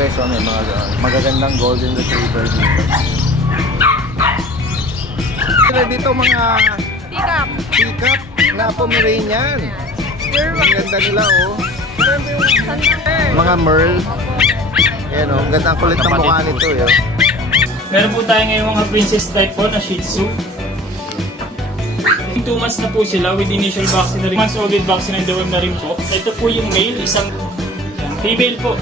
guys, oh, may mga magagandang golden retriever dito. Dito mga pick-up na Pomeranian. Ang ganda nila, oh. Mga Merle. Ayan, oh, ang ganda, ang kulit ng mukha nito, eh. Meron po tayo ngayong mga princess type po na Shih Tzu. 2 months na po sila with initial vaccine na rin. 2 months old with vaccine and deworm na rin po. Ito po yung male, isang female po.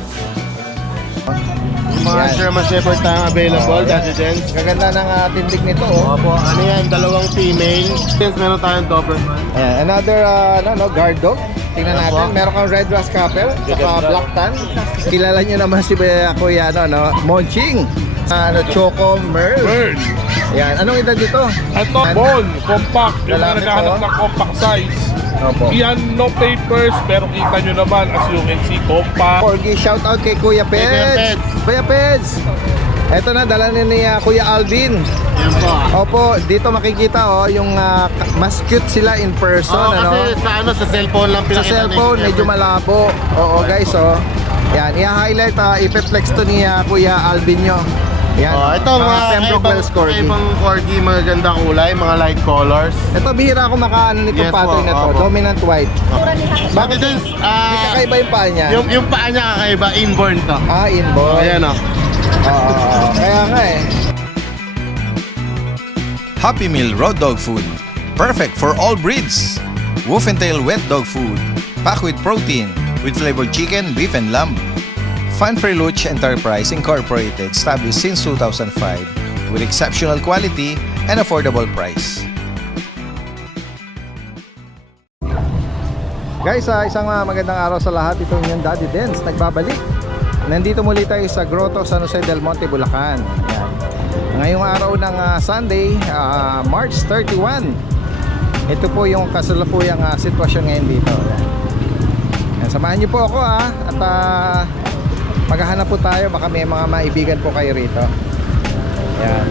Mga German Shepherd tayong available, Daddy Dens. Kaganda ng tindig nito, oh. Opo, ano yan, dalawang female. Yes, meron tayong Doberman. Ayan, another guard dog. Tingnan natin, meron kang Red Rascapel, saka Black Tan. Kilala nyo naman si Kuya Monching. Choco Merle. Ayan, anong edad dito? Ito, ball, compact. Yung mga Lalaki naghahanap to. ng compact size. Opo. Yan, no papers, pero kita nyo naman, as you can see, compact. Corgi, shout out kay Kuya Kuya Peds. Peds. Kuya Peds. Eto na, dala ni Kuya Alvin. Yan po. Opo, dito makikita yung mas cute sila in person. Kasi sa cellphone lang Sa pinakita cellphone, medyo malabo. Oo guys, oh. Yan, i-highlight, i-flex to ni Kuya Alvin nyo. Yan, Ito mga Pembroke Wells Corgi. ibang Corgi, mga gandang kulay, mga light colors. Ito, bihira ako makaano nitong Yes pattern po, na to. opo. Dominant white. Daddy Dens, May kakaiba yung paa niya. yung paa niya kakaiba, inborn to. Inborn. Ayan o. Kaya nga eh. Happy Meal Raw Dog Food. Perfect for all breeds. Wolf and Tail Wet Dog Food. Packed with protein, with flavored chicken, beef, and lamb. Fun Freluch Enterprise Incorporated, established since 2005, with exceptional quality and affordable price. Guys, isang magandang araw sa lahat. Ito yung Daddy Dens, nagbabalik. Nandito muli tayo sa Grotto San Jose del Monte, Bulacan. Ayan. Ngayong araw ng Sunday, March 31. Ito po yung kasalukuyang sitwasyon ngayon dito. Ayan, samahan niyo po ako at maghahanap po tayo, baka may mga maibigan po kayo rito. Ayan.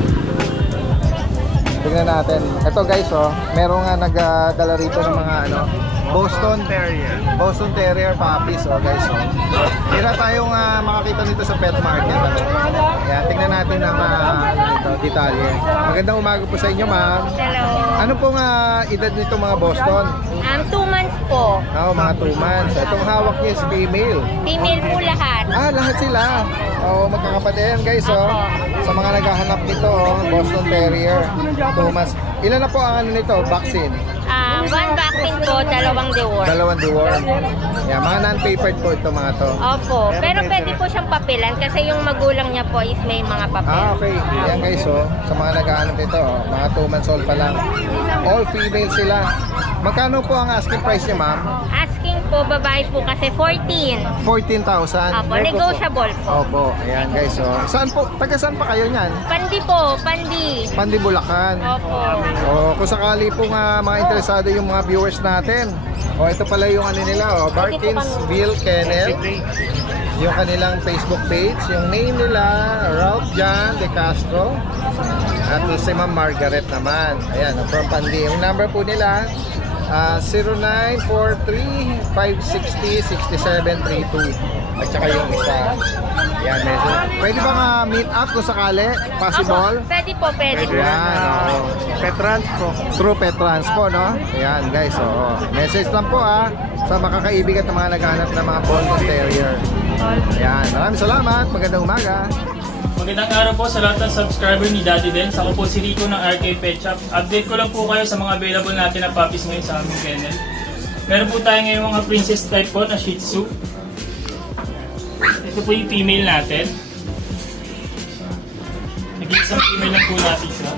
Tingnan natin. Ito guys, merong nagdala rito ng mga Boston Terrier puppies, guys. Tira tayong makakita nito sa pet market. Ayan, tingnan natin ang detalye. Magandang umaga po sa inyo, ma'am. Hello. Ano pong edad nito mga Boston? 2 months po. Mga 2 months. Itong hawak niya is female. Female po lahat. Lahat sila. Magkakapatid yan, guys, Sa mga naghahanap nito, Boston Terrier, 2 months. Ilan na po ang nito, vaccine? 1 vaccine po, 2 deworm. 2 deworm. Yan, mga non-papered po ito mga to. Opo. Pero pwede po siyang papilan kasi yung magulang niya po is may mga papel. Okay. Yan guys, sa mga naghahanap nito, mga 2 months old pa lang. All female sila. Magkano po ang asking price niya, ma'am? Asking po, babae po kasi 14. 14,000. Opo, negotiable po. Opo, ayan guys, Saan po? Taga saan pa kayo niyan? Pandi po, pandi. Pandi, Bulacan. Opo. Kung sakali po mga interesado yung mga viewers natin. Ito pala yung nila, Barkinsville Kennel. Yung kanilang Facebook page, yung name nila, Ralph John De Castro. At si Ma'am Margaret naman. Ayan, from Pandi. Yung number po nila, 0943-560-6732. At saka yung isa. Yan, pwede ba meet up kung sakali? Possible? Opo, pwede po, pwede po. Yan, Petrans po. True Petrans po, no? Ayan, guys, message lang po, sa makakaibigan ng mga naghahanap ng mga Boston Terrier. Ayan, maraming salamat. Magandang umaga. Magandang araw po sa lahat ng subscriber ni Daddy Dens. Ako po si Rico ng RK Pet Shop. Update ko lang po kayo sa mga available natin na puppies ngayon sa aming kennel. Meron po tayo ngayong mga princess type po na Shih Tzu. Ito po yung female natin. Nag-iisang female lang po natin siya.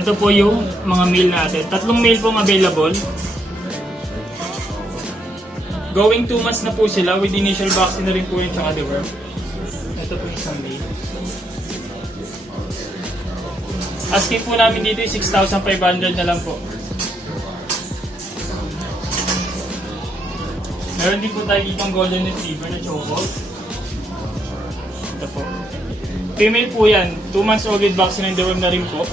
Ito po yung mga male natin. 3 male pong available. Going 2 months na po sila with initial vaccine na rin po yun tsaka deworm. Ito po isang male. Asking po namin dito yung 6,500 na lang po. Meron din po tayo dito ang golden retriever na choco. Ito po. Female po yan. 2 months old with vaccine and deworm na rin po.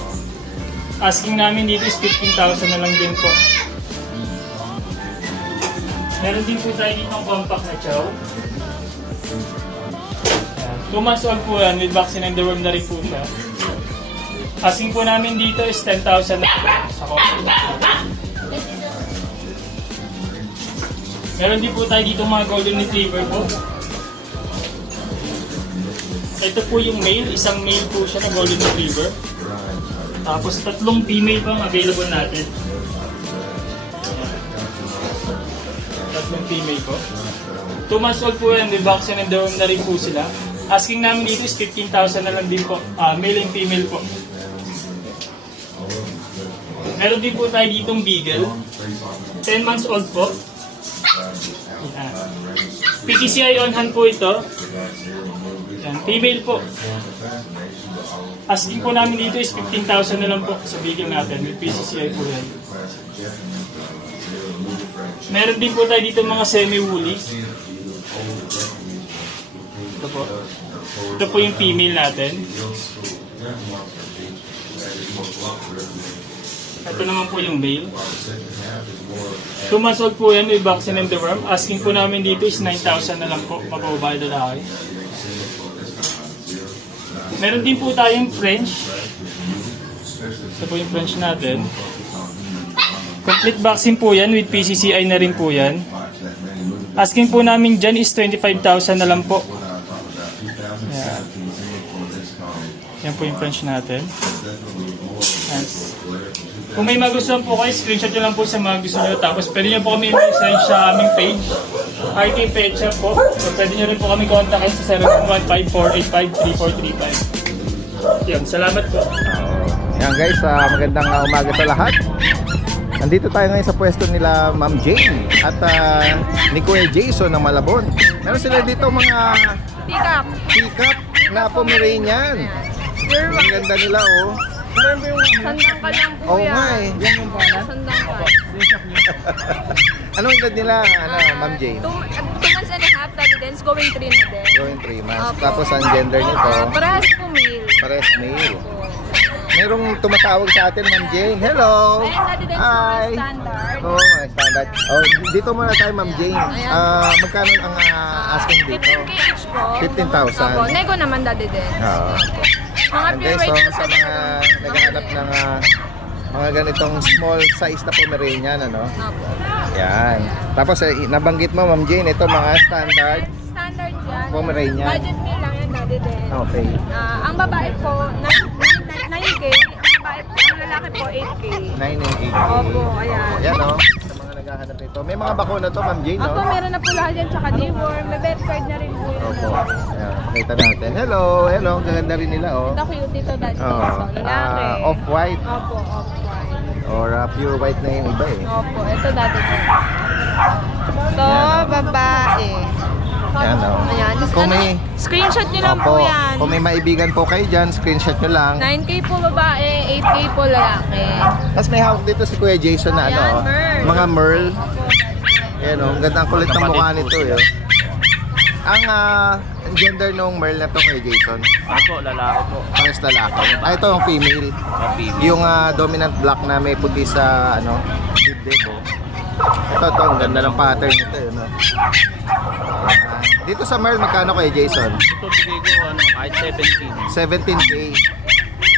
Asking namin dito is 15,000 na lang din po. Meron din po tayo dito ang compact na chow. 2 months old po yan, with vaccine and deworm na rin po siya. Asking po namin dito is 10,000 na sa coffee. Meron din po tayo dito mga golden retriever po. Ito po yung male, isang male po siya na golden retriever. Tapos 3 female po ang available natin. 3 female po. 2 months old po yan, with vaccine and deworm na rin po sila. Asking namin dito is 15,000 na lang din po, male and female po. Meron din po tayo ditong beagle. 10 months old po. Yan. PTCI on hand po ito. Yan. Female po. Asking po namin dito is 15,000 na lang po sa beagle natin. With PCCI po yan. Meron din po tayo dito mga semi-woolly. Ito po. Ito po yung female natin. Ito naman po yung male. 2 months old po yan, may vaccine and deworm. Asking po namin dito is 9,000 na lang po, mababae lalaki. Meron din po tayong French. Ito po yung French natin. Complete vaccine po yan, with PCCI na rin po yan. Asking po namin dyan is 25,000 na lang po. Yan. Yan po yung French natin. Yes. Kung may magustuhan po kayo, screenshot nyo lang po sa mga gusto nyo. Tapos pwede nyo po kami i-message sa aming page, RK Pet Shop po. So pwede nyo rin po kami kontakin sa 0915-485-3435. Yan, salamat po. Yan guys, magandang umaga sa lahat. Nandito tayo ngayon sa pwesto nila Ma'am Jane at ni Kuya Jason ng Malabon. Meron sila dito mga pick-up na Pomeranian. Ang ganda nila oh. Sandang ka lang po Oo nga eh. Sandang ka. Anong edad nila, Ma'am Jane? 2 months and a half, daddy dens, going 3 na din. Going 3 months. Opo. Tapos ang gender nito, Parehas po male. pares male. Merong tumatawag sa atin, Ma'am Jane. Hello! Ayun, daddy dens, Hi! mga standard. Oo, mga standard. Oh, dito muna tayo, Ma'am Jane. Magkano ang asking dito? 15K each po. 15,000. Opo, nego naman daddy dens. Oo. Opo. Mga Ayan, pure guys, white so, na sa sila. mga naghahanap ng mga ganitong small size na Pomeranian, ano? Opo. Yan. Tapos nabanggit mo, Ma'am Jane, ito mga standard. Standard yan. Pomeranian. Budget meal lang yan daddy dens. Okay. Ang babae po, 9K. Ang babae po, ang lalaki po, 8K. 9 and 8. Opo, ayan. Yan, no? Sa mga naghahanap nito. May mga bakuna to, Ma'am Jane, no? Opo, meron na po lahat yan, tsaka deworm. May vet card na rin po yun. Opo. Ayan, kita natin. Hello, hello. Ang gaganda rin nila, oh. Ito cute dito daddy. Oh, So, lalaki. off-white Opo, off-white. or pure white na yung iba, eh. Opo, ito daddy ko. Ito, babae. Yan, oh. Ayan. Kung may, Screenshot nyo lang opo, po yan. kung may maibigan po kayo dyan, screenshot nyo lang. 9K po babae, 8K po lalaki. Tapos may hawak dito si Kuya Jason na ano, Ayan, oh. Merl. Mga Merl. Yan, oh. Ang ganda, ang kulit ng mukha nito, eh. Ang gender nung Merl na to, Kuya Jason. Ako, lalaki po. Pares lalaki. Ito ang female. Yung dominant black na may puti sa ano, dibdib ko. Ito, ang ganda ng pattern nito, yun, no? Dito sa Merl, magkano Kuya Jason? Ito bigay ko kahit 17. 17K.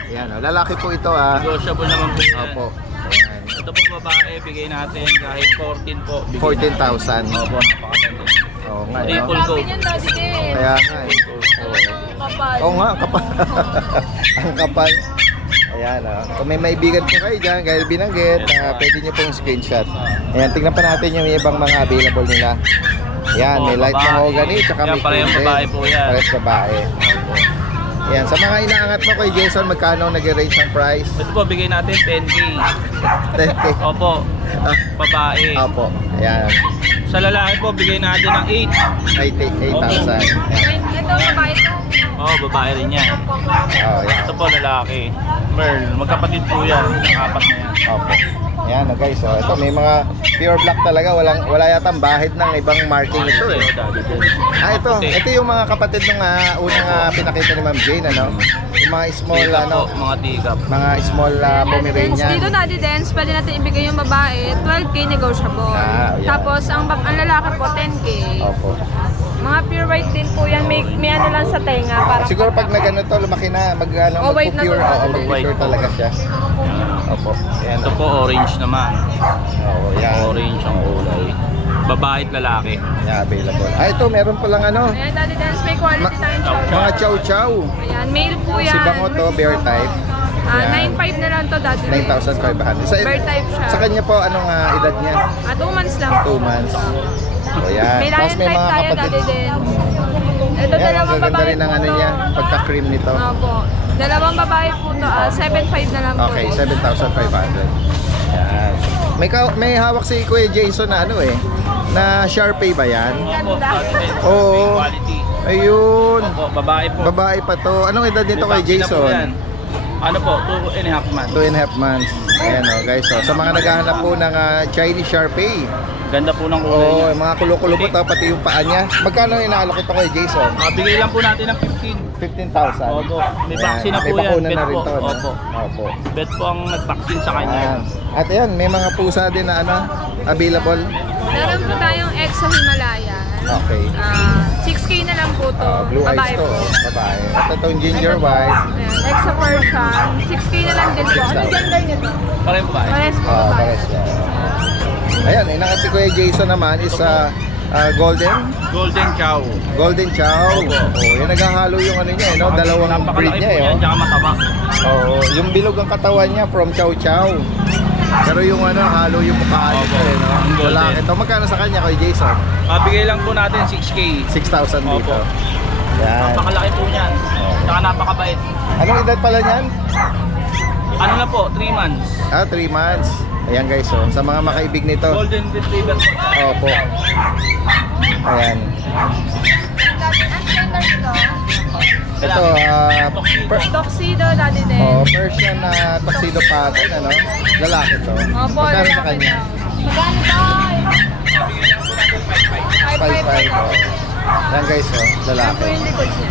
Ayan, oh. Lalaki po ito, Negotiable naman po yan. Opo. Ayan. Ito po babae, bigay natin kahit 14 po. Bigay 14,000. Opo, napakaganda. Oo nga, no? Triple coat. Yan daddy din. Kaya nga, eh. Ang kapal. Oo nga, ang kapal. Ang kapal. Ayan, kung may maibigan po kayo dyan, gaya binanggit, pwede nyo pong screenshot. Ayan, tingnan pa natin yung ibang mga available nila. Ayan, may light babae. mahogany, tsaka Yan, may parehong golden. babae po yan. Parehas babae. Ayan, sa mga inaangat mo kay Jason, magkano nag-range ang price? Ito po, bigay natin 10K. 10K. Opo, babae. Opo. Ayan, Sa lalaki po, bigay natin ng 8,000. Ayan. Ito, babae ito. 8. Oo, babae rin yan. Oh, ayan. Ito po, lalaki. Merl, magkapatid po yan. Ang apat na yan. Opo. Ayan, guys. So, ito may mga pure black talaga. Wala yata bahid ng ibang marking ito eh. Ito yung mga kapatid ng unang pinakita ni Ma'am Jane, ano? Yung mga small, Mga tigap. mga small Pomeranian. Dito Daddy Dance, pwede natin ibigay yung babae, 12K negotiable. Yeah. Tapos ang lalaki po, 10K. Opo. Mga pure white din po yan, may ano lang sa tenga. Para Siguro pag nagano to, lumaki na, white na mag-pure, to. mag-pure talaga siya. Opo. Ayan. Ito po orange naman. Oo, yan. Orange ang kulay. Babae at lalaki. Yan, available. Ito, meron palang Ayan, Daddy Dance, may quality tayong chow. mga chow-chow. Ayan, male po yan. Si Bango to, bear type. Yan. 9.5 na lang to, Daddy Dance. 9,500. Bear type siya. Sa kanya po, anong edad niya? 2 months lang 2 po. months. O yan. May Tapos lion type tayo, Daddy Dance. Ito, Yan, dalawang ang gaganda babae rin ng po ano to. niya, pagka-cream nito. Opo. Dalawang babae po to, 7.5 na lang po. Okay, 7,500. Yan. May hawak si Kuya Jason na na Sharpei ba yan? Oo. Quality. Ayun. Opo, babae po. Babae pa to. Anong edad nito kay May vaccine na po yan. Jason? Ano po, 2.5 months. 2.5 months. Ayan guys. Sa mga naghahanap po ng Chinese Sharpei. Ganda po ng kulay niya. Mga kulo-kulo po to, pati yung paa niya. Magkano inaalok ito kay Jason? Bigay lang po natin ng 15,000. Opo. May Ayan, vaccine na po may yan. bakuna Bet na rin po. to, no? Opo. Opo. Bet po ang nag-vaccine sa kanya. Ayan. At ayan, may mga pusa din na available. Meron po tayong Exo Himalayan. Okay. 6K na lang po to. Blue eyes Babae to. po. Babae. At itong ginger white. Ayan, Exo Persian. 6K na lang din po. Ano gender nito? Pareho ba? Pares po babae. Pares yan. Ayan, inangat ko yung Jason naman is golden Golden Chow. chow. Oh, yan naghahalo yung ano niya, dalawang breed Napakalaki niya, po yan, tsaka mataba. Oo, yung bilog ang katawan niya from chow chow. Pero yung halo yung mukha nito, Ang golden. Lalaki to. Magkano sa kanya kay Jason? Bigay lang po natin 6K. 6,000 dito. Opo. Yan. Napakalaki po niyan. Tsaka napakabait. Anong edad pala niyan? Ano na po, 3 months. 3 months. Ayan guys, sa mga makaibig nito. Golden Retriever po. Opo. Ayan. Ito, Tuxedo, Daddy Den. Persian na tuxedo pattern, lalaki to. Opo, Magkano sa lalaki kanya? to. Magkano to? 5,500. Oh. Yan guys, lalaki. Ito yung likod niya.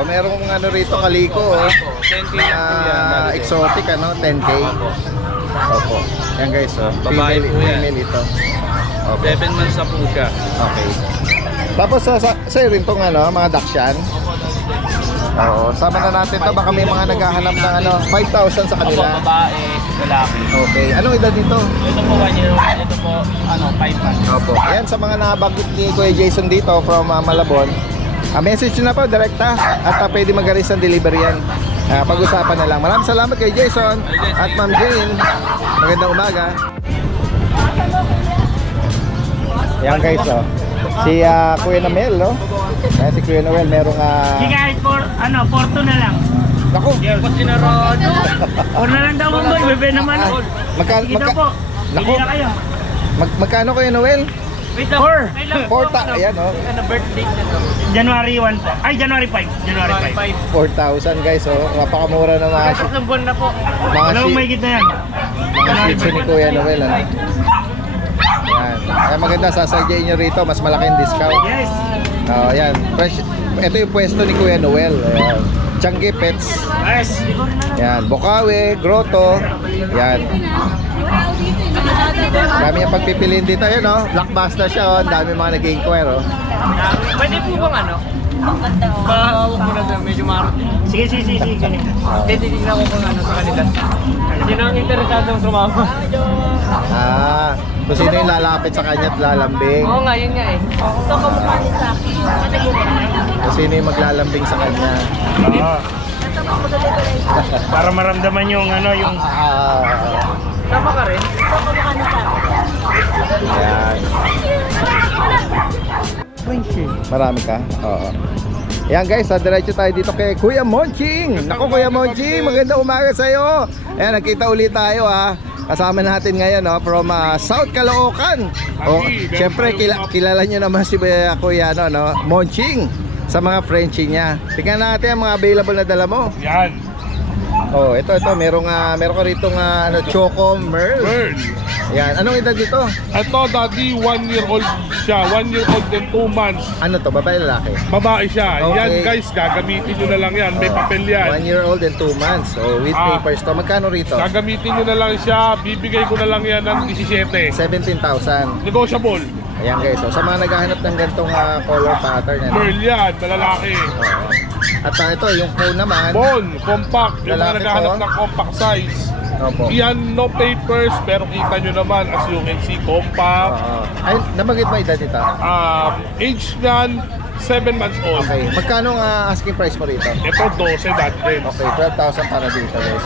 Merong rito kaliko, 10K lang po yan. exotic, 10K. Opo. Yan guys, Babae female, po yan. female ito. Opo. 7 months na po siya. Okay. Tapos sa'yo rin itong mga Dachshund. Oo, sama na natin to. Baka may mga naghahanap ng 5,000 sa Opo, kanila. babae, lalaki. Okay. Anong edad dito? Ito po 1 year old. Ito po, 5 months. Opo. Ayan, sa mga nabanggit ni Kuya Jason dito from Malabon. Message nyo na po, direkta. At pwede mag-arrange ng delivery yan. Pag-usapan na lang. Maraming salamat kay Jason at Ma'am Jane. Magandang umaga. Yan guys, si Kuya Namel, Ayan, si Kuya Noel, merong Kahit Porto na lang. Naku, Or na lang daw boy, bebe naman. magkano Naku, kayo. magkano Kuya Noel? Wait lang. 4,000, ayan birthday na to? January 1 po. Ay, January 5. January 5. 4,000 guys, napakamura na mga Tatlong buwan na po. Mga Alam mo, shih- may kita yan. Shih Tzu ni Kuya Noel, Ayan. Kaya maganda, sasagyain nyo rito, mas malaking discount. Yes. Ayan, fresh. Ito yung pwesto ni Kuya Noel. Ayan. Changi Pets. Yes. Yan, Bokawe, Grotto. Yan. Dami yung pagpipiliin dito. Yan, blockbuster siya. Dami mga nag-inquire. Pwede po bang Bahawak mo na doon, medyo marot. Sige. Titignan ko kung sa kanila. Sino ang interesadong sumama? Kung sino yung lalapit sa kanya at lalambing. Oo nga, yun nga eh. Ito kamukha niya sa akin. Kung sino yung maglalambing sa kanya. Para maramdaman yung yung... Tama ka rin? Yan. Marami ka? Oo. Ayan guys, diretso tayo dito kay Kuya Monching. Naku Kuya Monching, magandang umaga sa'yo. Ayan, nagkita ulit tayo Kasama natin ngayon from South Caloocan. Siyempre kilala nyo naman si Kuya Monching sa mga Frenchie niya. Tingnan natin ang mga available na dala mo. Yan. Oh, ito meron ka rito ano, Choco Merl. Pearl. Yan, anong edad nito? Ito, daddy, 1 year old siya. 1 year old and 2 months. Ano to, babae lalaki? Babae siya. Okay. Yan guys, gagamitin nyo na lang yan. May papel 1 yan. year old and 2 months. Oh, with Ah. papers to. Magkano rito? Gagamitin nyo na lang siya. Bibigay ko na lang yan ng 17. 17,000. Negotiable. Ayan guys, so sa mga naghahanap ng gantong color pattern yan. Pearl yan, malalaki. At ito, yung phone naman. Bone, compact. Yung mga Lalaki naghahanap to. ng compact size. Opo. Yan, no papers, pero kita nyo naman, as you can see, compact. Ay, nabanggit mo edad dito? Age niyan, 7 months old. Okay, magkano ang asking price mo rito? Ito, 12 dati. Okay, 12,000 para dito guys.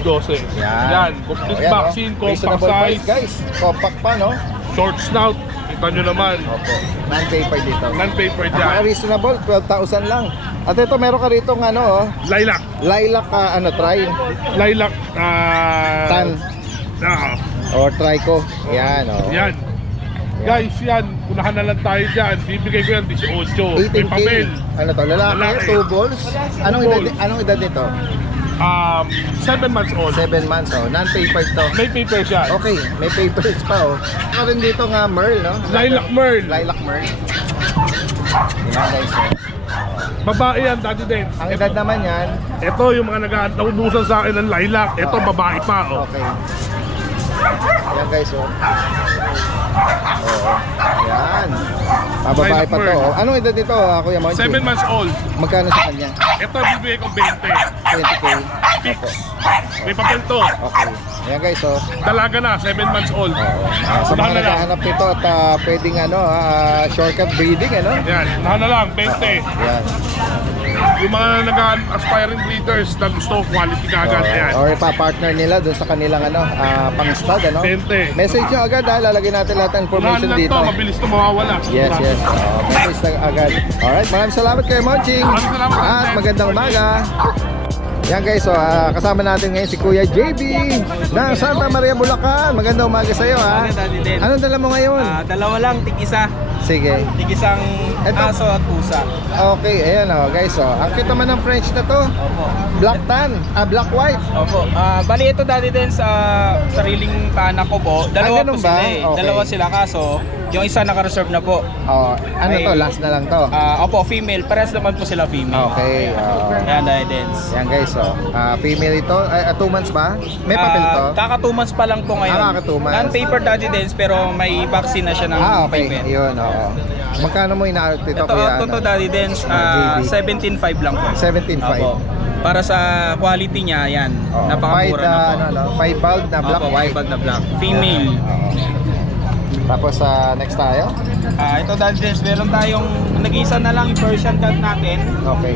12. Yan, complete Ayan, vaccine, oh. compact Reasonable price size, guys. Compact pa, no? short snout. Kita nyo naman. Opo. Non-paper dito. Non-paper dyan. Napaka-reasonable, 12,000 lang. At ito, meron ka rito ano, Lilac. lilac try. Lilac. Tan or trico. Yan, oh. Yan. Guys, yan. Unahan na lang tayo dyan. Bibigay ko yan 18. May 18K. papel. Ano to, lalaki, Lalaki. 2 balls. Anong edad nito? 7 months old. 7 months, oh. Non-paper to. May papers yan. Okay, may papers pa, oh. Meron dito nga Merl, no? Lilac Merl. Lilac Merl. Yan guys, oh. Babae yan, Daddy Dance. Ang edad naman yan, Ito yung mga nag-naubusan sa akin ng lilac. Ito, babae pa. Oh. okay. Yan guys, oh. Oo. Yan. Babae pa to, oh. Anong edad nito, Kuya Monchi? 7 months old. Magkano sa kanya? Ito, bibigay ko 20. 20K. Fix. May papel to. Okay. Yan guys, oh. Dalaga na, 7 months old. Sa mga Unahan na lang. naghahanap nito at pwedeng shortcut breeding, ano? Yan, unahan na lang, 20. Yan. Yung mga nag-aspiring breeders na gusto quality kagad. Yan. Or ipa-partner nila doon sa kanilang pang-stud, ano? 20. Message nyo agad, lalagay natin lahat ng Unahan information lang dito. to, mabilis to mawawala. Yes, yes. Message na agad. Alright, maraming salamat kayo, Monching. Maraming salamat. At magandang umaga. Yan guys, so kasama natin ngayon si Kuya JB ng Santa Maria, Bulacan. Magandang umaga sa iyo, ha. Anong dala mo ngayon? Dalawa lang, tig-isa. Sige. Tig-isang Eto. aso at pusa. Okay, ayan guys, ang cute naman ng French na to. Opo. Black tan, black white. Opo. Bali ito dati din sa sariling panak ko po. Dalawa ganun po ba? sila eh. Okay. Dalawa sila kaso, yung isa naka-reserve na po. Ano to, last na lang to. Opo, female. Parehas naman po sila female. Okay. Yan, dahil dance. Yan guys, female ito. 2 months ba? May papel to? Kaka 2 months pa lang po ngayon. kaka 2 months. Non-paper daddy dance pero may vaccine na siya ng Okay. paper. Yun, oo. Magkano mo ina-out ito, Ito, kuya? ito daddy dance, JB. 17.5 lang po. 17.5. Opo. Para sa quality niya, yan. Napakamura na po. 5 bulb na black Opo, white. bag na black. Female. Tapos next tayo. Ito dahil dance, meron tayong nag-isa na lang yung Persian cat natin. Okay.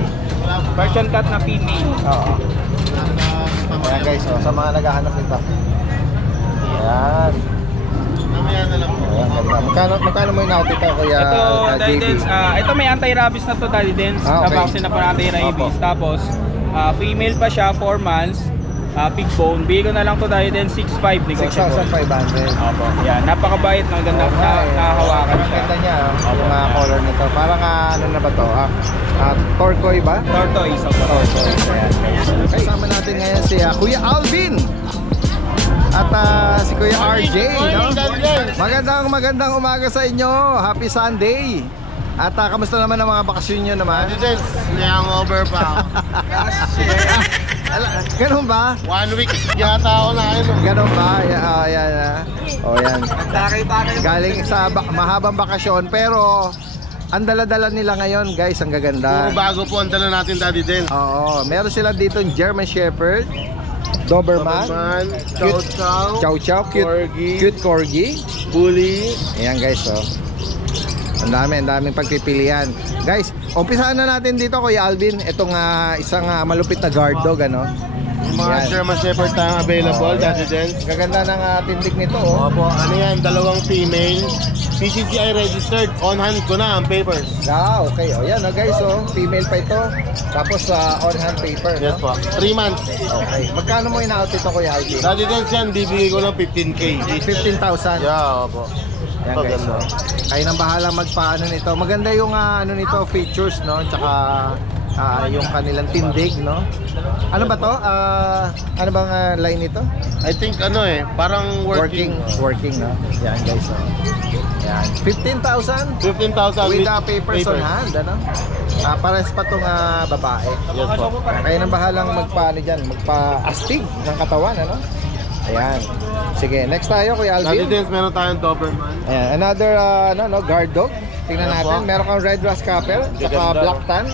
Persian cat na female. Oo. Ayan guys, sa mga naghahanap nito. Ayan. Ayan, ganda. Magkano mo ina-out ito, kuya Ito dahil JB? dance, ito may anti-rabies na to dahil dance. Okay. Na-vaccine na po ng anti-rabies. Opo. Tapos, female pa siya, 4 months. Pig bone. Bigay ko na lang to dahil dance 6.5 negotiable. 6,500. Opo. Yan, napakabait, maganda na nakahawakan Ang siya. ganda niya, yung mga color nito. Parang ano na ba to? Torquoise ba? Tortoise. Opo. Torquoise. Ayan. Kasama natin ngayon si Kuya Alvin. At si Kuya RJ, no? Magandang umaga sa inyo. Happy Sunday. At kamusta naman ang mga bakasyon nyo naman? May hangover pa ako. Ganun ba? 1 week yata ako na yun. Ganun ba? Yan. Yan. Galing sa mahabang bakasyon pero ang dala-dala nila ngayon, guys, ang gaganda. Puro bago po ang dala natin, Daddy Den. Oo, meron sila dito yung German Shepherd, Doberman, Chow Chow, Corgi. cute Corgi. Bully. Ayan guys, ang daming pagpipilian. Guys, umpisahan na natin dito, Kuya Alvin, itong isang malupit na guard dog, ano? Yung mga Yan. German Shepherd tayong available, Daddy Den. Gaganda ng tindig nito, oh. Opo, ano yan, dalawang female. PCCI registered, on hand ko na ang papers. Okay. O yan, guys, female pa ito. Tapos on hand paper, Yes no? po, 3 months. Okay. Magkano mo ina-out ito, Kuya Alvin? Daddy Den yan, bibigay ko ng 15K. 15,000. Yeah, opo. Yan guys, Paganda. kayo nang bahala magpaano nito. Maganda yung nito features, no? Tsaka yung kanilang tindig, no? Ano ba to? Ano bang line nito? I think parang working. Working, no? Yan guys, oh. Yan. 15,000 15,000 with papers on hand, ano? Pares pa tong babae. Yes po. Kayo nang bahalang magpa-astig ng katawan, ano? Ayan. Sige, next tayo, Kuya Daddy Alvin. Dens, meron tayong Doberman. Ayan, another guard dog. Tingnan Yes, natin, po. meron kang red rascapper, saka Gaganda. black tan.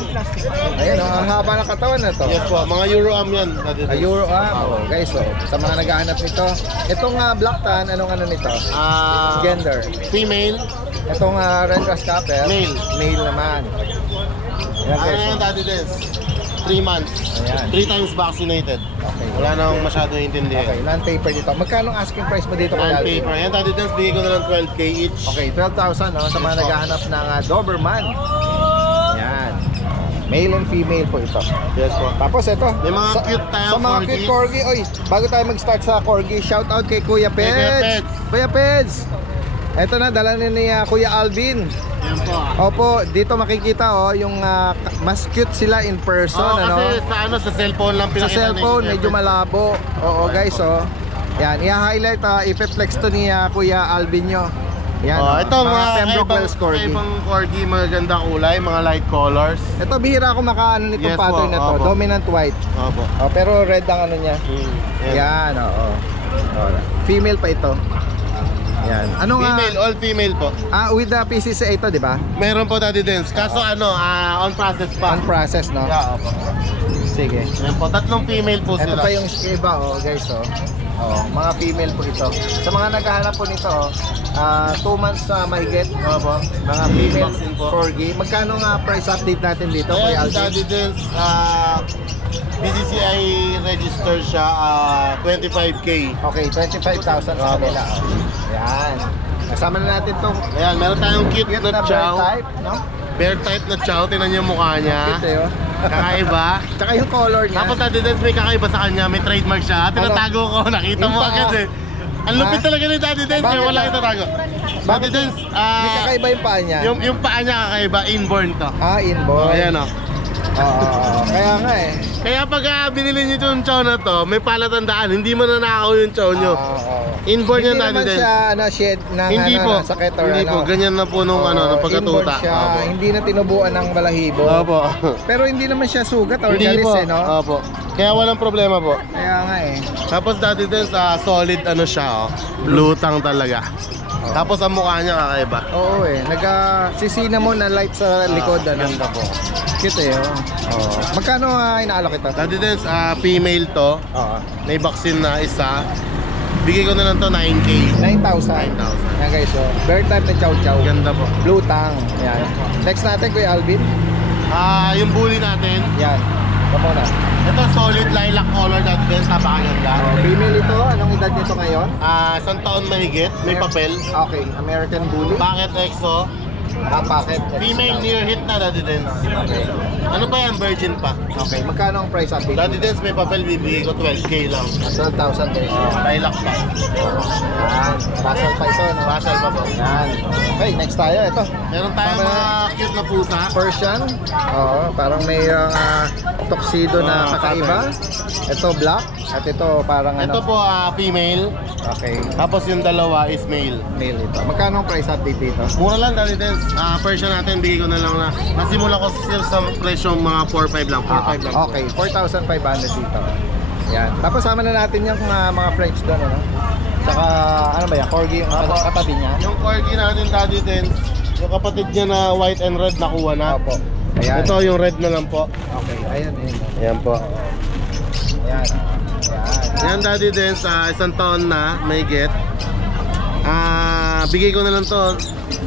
Ayan, ang haba ng katawan na to. Yes po, mga Euro-Am yan. Daddy Dens. Euro guys, sa mga naghahanap nito. Itong black tan, anong ano nito? Gender. Female. Itong red rascapper, Male. Male naman. Ayan Ano guys. yan, Daddy Dens? 3 months. Ayan. 3 times vaccinated. Okay. Wala nang masyadong intindihan. Okay, non-paper dito. Magkano ang asking price mo dito, Kuya And Alvin? paper. Yan, Daddy Dens, bigay ko na lang 12K each. Okay, 12,000 no, sa mga naghahanap ng Doberman. Yan. Male and female po ito. Yes po. Tapos ito. May mga cute tayong Sa mga corgis. cute corgi. Oy, bago tayo mag-start sa corgi, shout out kay Kuya Kay Kuya Peds. Peds. Kuya Peds. Ito na, dala ni Kuya Alvin. Yan po. Opo, dito makikita yung mas cute sila in person, Oo, ano? kasi sa cellphone lang Sa pinakita cellphone, ni medyo malabo. Oo, guys, Yan, i-highlight, i-flex to ni Kuya Alvin nyo. Yan, Ito mga Pembroke Wells corgi. ibang corgi, magaganda kulay, mga light colors. Ito, bihira ako makaano nitong Yes pattern po, na to. opo. Dominant white. Opo. Pero red ang ano niya. Yan. Yan, oo. Female pa ito. Yan. Ano nga? Female, all female po. With the PCCA ito, di ba? Meron po Daddy Dens. Kaso on process pa. On process, no? Yeah, opo. Sige. Yan po, 3 female po Ito sila. pa yung iba, guys, mga female po ito. Sa mga naghahanap po nito, 2 months mahigit. Opo. Mga female Vaccine po. corgi. Magkano nga price update natin dito, Kuya Ayan, Alvin? Daddy Dens, BCCI registered siya, 25K. Okay, 25,000 sa kanila. Yan. Kasama na natin itong Ayan, meron tayong cute cute na na bear chow. type, no? Bear type na chow, tingnan niyo yung mukha niya. Cute, Kakaiba. Tsaka yung color niya. Tapos Daddy Dens, may kakaiba sa kanya, may trademark siya. Tinatago ko, nakita Yung mo paa. agad Ang lupit Ha? talaga ni Daddy Dens, Bakit wala ba? itatago. Daddy Dens, May kakaiba yung paa niya. yung paa niya kakaiba, inborn to. Inborn. Ayan o. Kaya nga Kaya pag binili niyo yung chow na to, may palatandaan, hindi mo nanakaw yung chow nyo. Inborn yan, Hindi Daddy naman Dens. siya shed ng Hindi po, sakit or hindi po, ganyan na po nung nung pagkatuta. Inborn siya, Opo. hindi na tinubuan ng balahibo. Opo. Pero hindi naman siya sugat or Hindi galis po. no? Opo. Kaya walang problema po. Kaya nga Tapos Daddy Dens, solid ano siya, lutang talaga. Tapos ang mukha niya kakaiba. Oo nag-cinnamon na light sa likod Ganda po. Cute Magkano inaalok ito? Daddy Dens, female to. May vaccine na isa. Bigay ko na lang to 9K. 9,000. 9,000. Yan guys, bear type na chow chow. Ganda po. Blue tang. Yan. Next natin, Kuya Alvin. Yung bully natin. Yan. Ito na. Ito solid lilac color Daddy Dens, napakaganda. Female ito. Anong edad nito ngayon? Isang taon mahigit, may papel. Okay, American Bully. Bakit EXO? Bakit? Female near hit na Daddy Dens. Okay. Ano pa yan? Virgin pa. Okay, magkano ang price update? Daddy Dens may papel, bibigay ko 12K lang. 12,000 guys. Lilac pa. Yan. Russell pa ito, no? Russell pa po. Yan. Okay, next tayo. Ito. Meron tayong mga cute na pusa. Persian. Parang may tuxedo na kakaiba. Ito black. At ito parang Ito po female. Okay, Tapos yung dalawa is male. male ito. Magkano ang price update dito? Mura lang Daddy Dens. Persian natin, bigay ko na lang na. Nasimula ko sa presyong mga 4-5 lang. 4-5 lang. Okay, 4,500 dito. Yan. Tapos sama na natin yung mga French doon, ano? Saka, ano ba yan? Corgi yung katabi niya. Yung corgi natin Daddy Dens, yung kapatid niya na white and red nakuha na. Opo. Ayan. Ito yung red na lang po. Okay, ayan. Ayan po. Ayan. Yan Daddy Dens, isang taon na, may get. Bigay ko na lang to.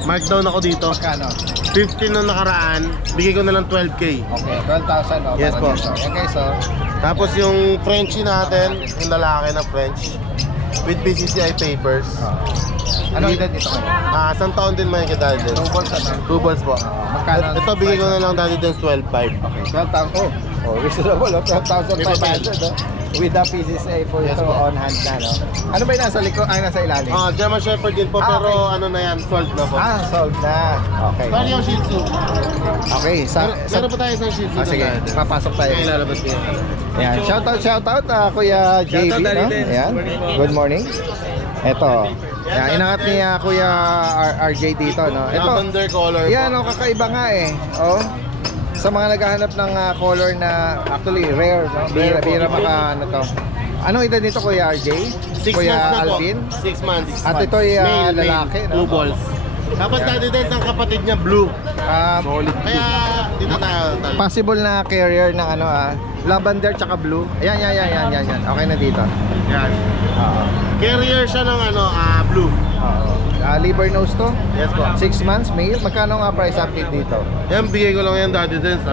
Markdown ako dito. Magkano? 15 na nakaraan, bigay ko na lang 12K. Okay, 12,000. Yes po. Yan guys, Tapos yung Frenchie natin, yung lalaki na French, with BCCI papers. Ano edad ito? Isang taon din may kita Daddy Dens. 2 balls ano? 2 balls po. Magkano? Ito bigay ko na lang Daddy Dens 12.5. Okay, 12,000. Oh, reasonable. 12,500. with the PCCA po Yes ito po. on hand na, no? Ano ba yung nasa likod? Ay, nasa ilalim? German Shepherd din po, pero okay. ano na yan, sold na po. Sold na. Okay. Paano yung Shih Tzu? Okay, Meron po tayo isang Shih Tzu. sige, papasok tayo. Kaya ilalabas ko yan. Ayan, shoutout Kuya JB, Shoutout, no? Daddy Dens. Ayan, good morning. Ito, ayan, inangat ni Kuya RJ dito, no? Ito, Lavender color yan, po. oh, kakaiba nga eh. Oh, sa mga naghahanap ng color na actually rare, no? Rare po. Bira maka, ano to. Anong edad nito, Kuya RJ? 6 Kuya months na po. Alvin? 6 months. At ito'y lalaki, no? Blue balls. Tapos Daddy Dens, ang kapatid niya, blue. Kaya, dito tayo. Possible na carrier ng ano lavender tsaka blue. Ayan. Okay na dito. Yan. Carrier siya ng ano, blue. Liver nose to? Yes po. 6 months, male. Magkano nga price update dito? Yan, bigay ko lang yan, Daddy Dens.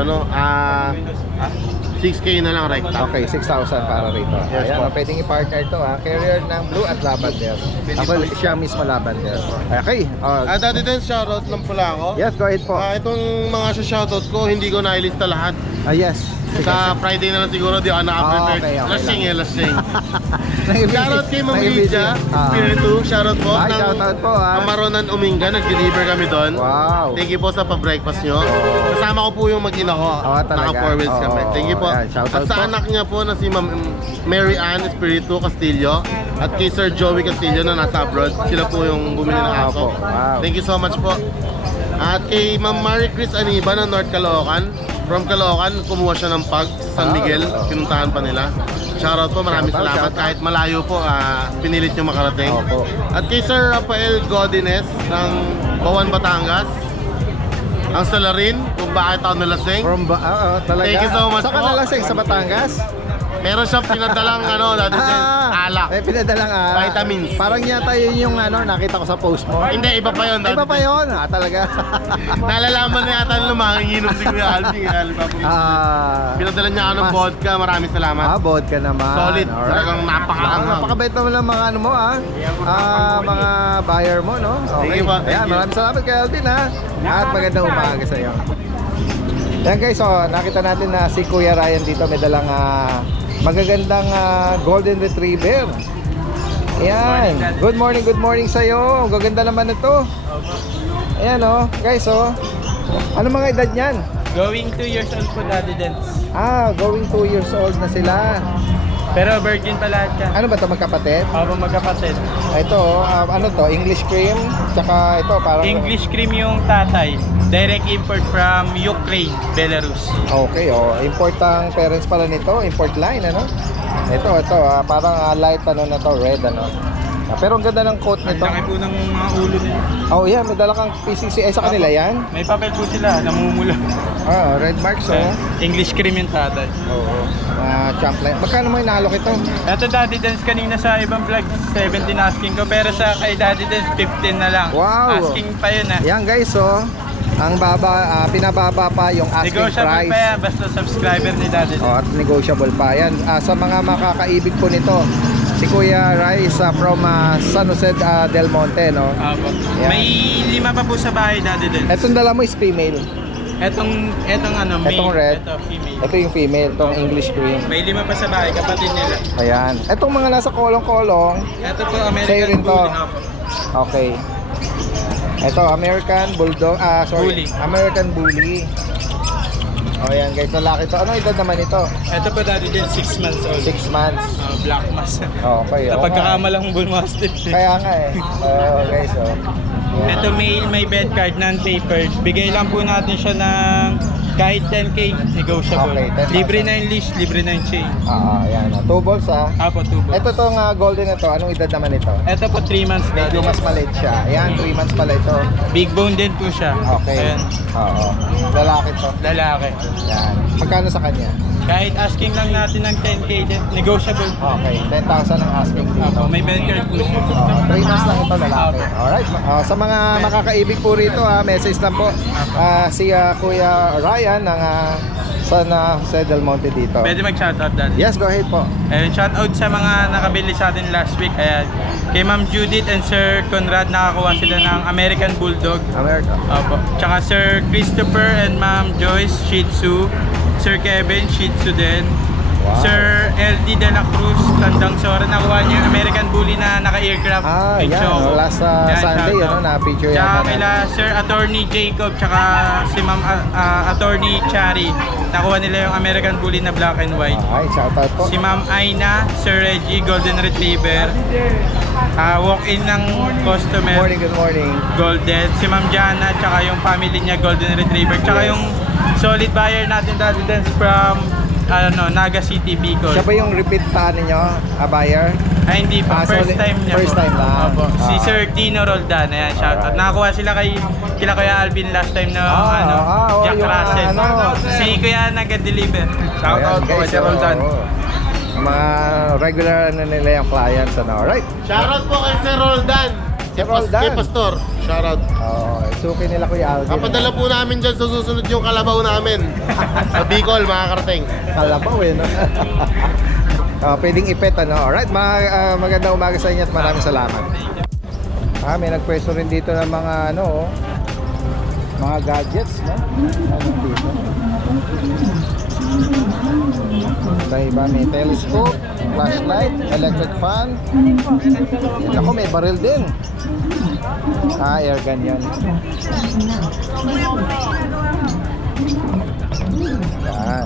6K na lang rekta. Okay, 6,000 para rito. Yes, Ayan, po. pwedeng i-partner to Carrier ng blue at lavender. Ako siya mismo lavender. Okay. Daddy Dens, shoutout lang pala ako. Yes, go ahead po. Itong mga shoutout ko, hindi ko nailista lahat. Yes. Sa Friday na lang siguro, di ako naka-prepared. Okay Lasing. Nang-ibig- Shoutout kay Ma'am nang-ibig- Lydia, Ah. Spiritu, shoutout po. Ay, ng shoutout po, Amaronan Uminga, nag-deliver kami doon. Wow. Thank you po sa pa-breakfast nyo. Kasama ko po yung mag-ina ko. Talaga? Naka-4 wheels kami. Oo, Thank you po. ayan, shoutout At sa po. anak niya po na si Ma'am Mary Ann Espiritu Castillo at kay Sir Joey Castillo na nasa abroad. Sila po yung bumili ng aso. Wow. Thank you so much po. At kay Ma'am Marie Chris Aniba ng North Caloocan. From Caloocan, kumuha siya ng pag sa San Miguel. Pinuntahan pa nila. Shoutout po, maraming Shoutout, salamat. shoutout. Kahit malayo po, pinilit yung makarating. Opo. At kay Sir Rafael Godines ng Bawan, Batangas. Ang salarin kung bakit ako nalasing. Talaga. Thank you so much Saan ka po. nalasing? Sa Batangas? Meron siyang pinadalang Daddy Dens, alak. May pinadalang Vitamins. Parang yata yun yung nakita ko sa post mo. Hindi, iba pa yun. Iba pa yun, talaga. Nalalaman na yata nung manginginom si Kuya Alvin. Pinadala niya ako ng vodka. Maraming salamat. Vodka naman. Solid. Alright. Talagang napakaanghang. Napakabait naman ng mga ano mo mga buyer mo, no? Okay. Thank you po, thank Ayan, you. maraming salamat kay Alvin At magandang umaga sa iyo. Yan guys, nakita natin na si Kuya Ryan dito may dalang magagandang golden retriever. Ayan. Good morning sa iyo. Ang gaganda naman ito. Ayan guys ano mga edad niyan? Going 2 years old po, Daddy Dens. Going 2 years old na sila. Pero virgin pa lahat yan. Ano ba ito, magkapatid? Opo, magkapatid. Ito, ano to, English cream, tsaka ito parang... English cream yung tatay. Direct import from Ukraine, Belarus. Okay, import ang parents pala nito, import line, ano? Ito, parang light na to, red, pero ang ganda ng coat Ang nito. laki po ng mga ulo nila. Yeah, may dala kang PCCA sa kanila yan. May papel po sila, namumula. Red marks, English cream yung tatay. Oo. Champ line. Magkano mo inaalok ito? Ito Daddy Dens kanina sa ibang vlog, 17 asking ko. Pero sa kay Daddy Dens, 15 na lang. Wow. Asking pa yun Yan guys, ang pinababa pa yung asking Negotiable price. pa yan, basta subscriber ni Daddy Dens. At negotiable pa yan. Sa mga makakaibig po nito, si Kuya Rai from San Jose del Monte, no? Apo. Yan. May 5 pa po sa bahay, Daddy Dens. Etong dala mo is female. Etong male. Etong red. Ito, female. Ito yung female, itong English cream. May 5 pa sa bahay, kapatid nila. Ayan. Etong mga nasa kolong-kolong. Ito po, Sa'yo rin American to. Bully. Apo. Okay. Ito, American Bulldog. Bully. American Bully. Ayan guys, lalaki to. Anong edad naman ito? Ito po, Daddy Dens, 6 months old. 6 months. Black mass. Okay. oo nga. Napagkakamalang bull mastiff. Kaya nga okay, so. Ayan. Ito male, may bed card, non-tapered. Bigay lang po natin siya ng kahit 10K, negotiable. Okay, 10,000. Libre na yung leash, libre na yung chain. Ayan. 2 balls Apo, 2 balls. Ito tong golden ito. Anong edad naman ito? Ito po, 3 months na. Medyo mas maliit siya. Ayan, 3 months pala ito. Big bone din po siya. Okay. Ayan, Oo. Lalaki to. lalaki. Yan. Magkano sa kanya? Kahit asking lang natin ng 10K din, negotiable. Okay, 10,000 ang asking dito. Apo, may bed card po siya. 3 months lang ito lalaki. Alright. Sa mga makakaibig po rito, message lang po. Si Kuya Ryan ng San Jose del Monte dito. Pwede mag-shoutout, Daddy. Yes, go ahead po. Ayun, shoutout sa mga nakabili sa atin last week. Ayan. Kay Ma'am Judith and Sir Conrad, nakakuha sila ng American Bulldog. America. Opo. Tsaka Sir Christopher and Ma'am Joyce, Shih Tzu. Sir Kevin, Shih Tzu din. Wow. Sir LD De La Cruz, Tandang Sora, nakuha niya yung American Bully na naka-aircraft. Ah, Kay yan. Choco. Last Yan, Sunday, shoutout. na-feature Tsaka yata. kaila Sir Attorney Jacob, tsaka si Ma'am Attorney Chari. Nakuha nila yung American Bully na black and white. Ay, shoutout po. Si Ma'am Aina, Sir Reggie, Golden Retriever. Walk-in ng customer. Good morning. Golden. Si Ma'am Jana, tsaka yung family niya, Golden Retriever. Tsaka Yes. yung solid buyer natin, Daddy Dance, from Naga City, Bicol. Siya ba yung repeat ninyo, buyer? Ay, hindi pa. First time niya First po. time lang. Opo. Si Ah. Sir Tino Roldan. Ayan, shoutout. Alright. Nakakuha sila kila Kuya Alvin last time na Jack yung, Russell. ano. Si Kuya nag-deliver. Shoutout Ayan, po kay guys, Sir Roldan. oo. Ang mga regular nila yung clients. Alright. Shoutout po kay Sir Roldan. Sir Roldan. Kay Pastor. Shoutout. Suki nila Kuya Alvin. Kapadala po namin dyan sa susunod yung kalabaw namin. Sa Bicol, mga karating. Kalabaw no? Pwedeng ipet, Alright, magandang umaga sa inyo at maraming salamat. May nagpwesto rin dito ng mga, mga gadgets, no? Dito. Iba, may telescope, flashlight, electric fan. Ako, may baril din. Air gun yan. Yan.